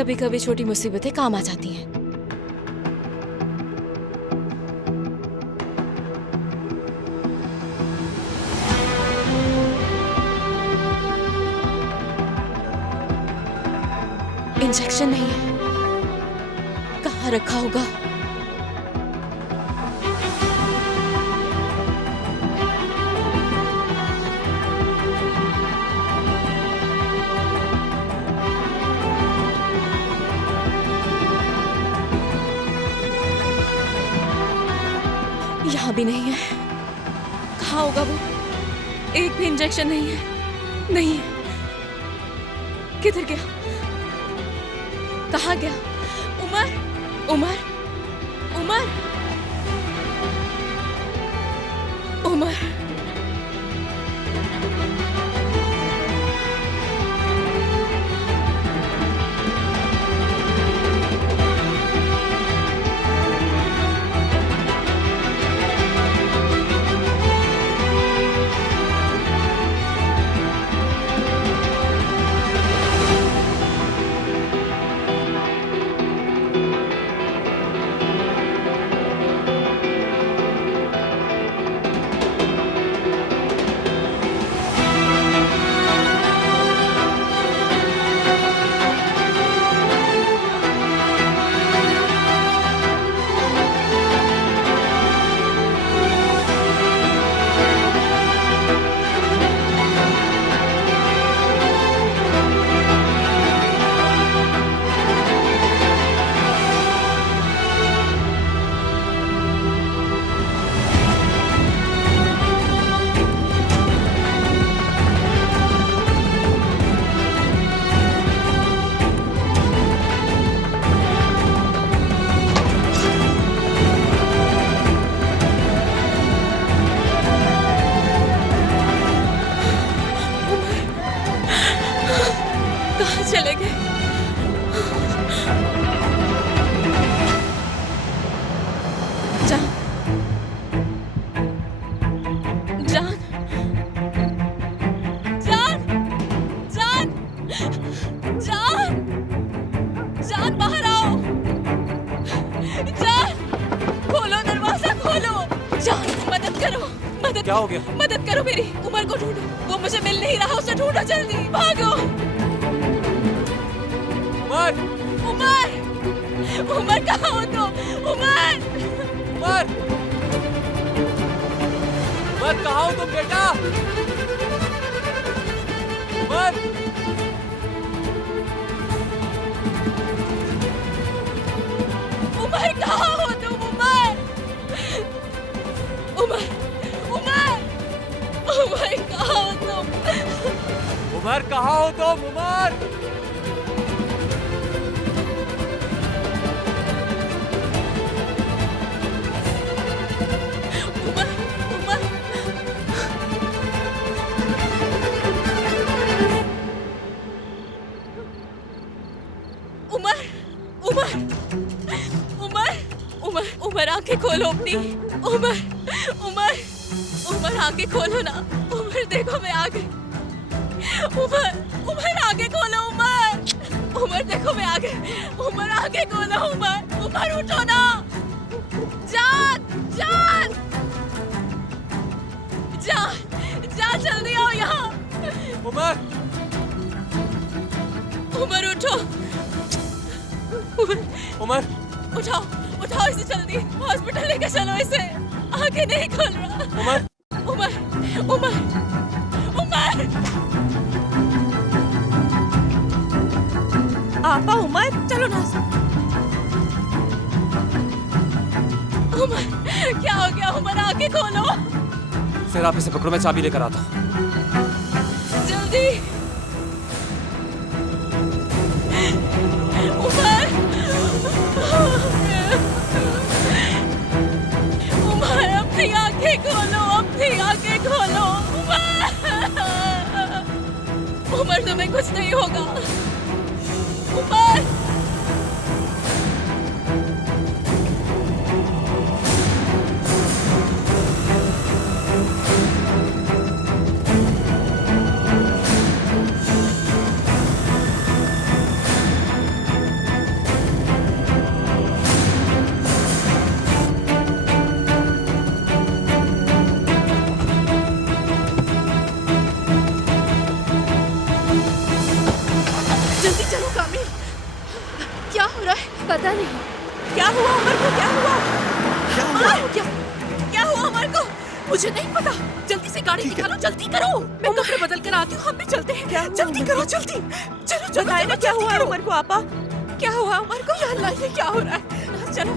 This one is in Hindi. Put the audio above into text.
कभी कभी छोटी मुसीबतें काम आ जाती हैं। इंजेक्शन नहीं है, कहाँ रखा होगा? यहाँ भी नहीं है। कहाँ होगा वो? एक भी इंजेक्शन नहीं है। नहीं है। किधर गया? कहाँ गया? उमर, उमर, उमर, उमर। कहाँ चले गए? जान, जान, जान, जान, जान, जान, बाहर आओ। जान, खोलो दरवाजा, खोलो। जान, मदद करो, मदद। क्या हो गया? मदद करो मेरी। उमर को ढूंढो, वो मुझे मिल नहीं रहा, उसे ढूंढो जल्दी, भागो। उमर! उमर! उमर कहाँ हो तुम? उमर! उमर! उमर कहाँ हो तुम बेटा? उमर! उमर कहाँ हो तुम? उमर! उमर! उमर! उमर कहाँ हो तुम? उमर कहाँ हो तुम? उमर! उमर आंखें खोलो अपनी। उमर, उमर, उमर आंखें खोलो ना। उमर देखो मैं आ गई। उमर, उमर आंखें खोलो। उमर, उमर देखो मैं आ गई। उमर आंखें खोलो। उमर, उमर उठो ना। जान, जान, जान, जान जल्दी आओ यहाँ। उमर! उमर उठो। उमर, उमर! उठाओ, उठाओ इसे जल्दी, हॉस्पिटल लेकर चलो इसे। आंखें नहीं खोल रहा। उमर! उमर, उमर, उमर! आपा, उमर, चलो ना। उमर, क्या हो गया? उमर आंखें खोलो। फिर आप इसे पकड़ो, मैं चाबी लेकर आता हूँ। जल्दी। उमर, उमर अपनी आंखें खोलो, अपनी आंखें खोलो। उमर, उमर तुम्हें कुछ नहीं होगा। उमर, पता नहीं क्या हुआ उमर को, क्या हुआ? क्या हुआ उमर को? मुझे नहीं पता। जल्दी से गाड़ी निकालो, जल्दी करो। मैं कपड़े बदल कर आती हूँ, हम भी चलते हैं। जल्दी करो, जल्दी चलो। बताए ना क्या हुआ उमर को? आपा क्या हुआ उमर को? या अल्लाह, ये क्या हो रहा है? चलो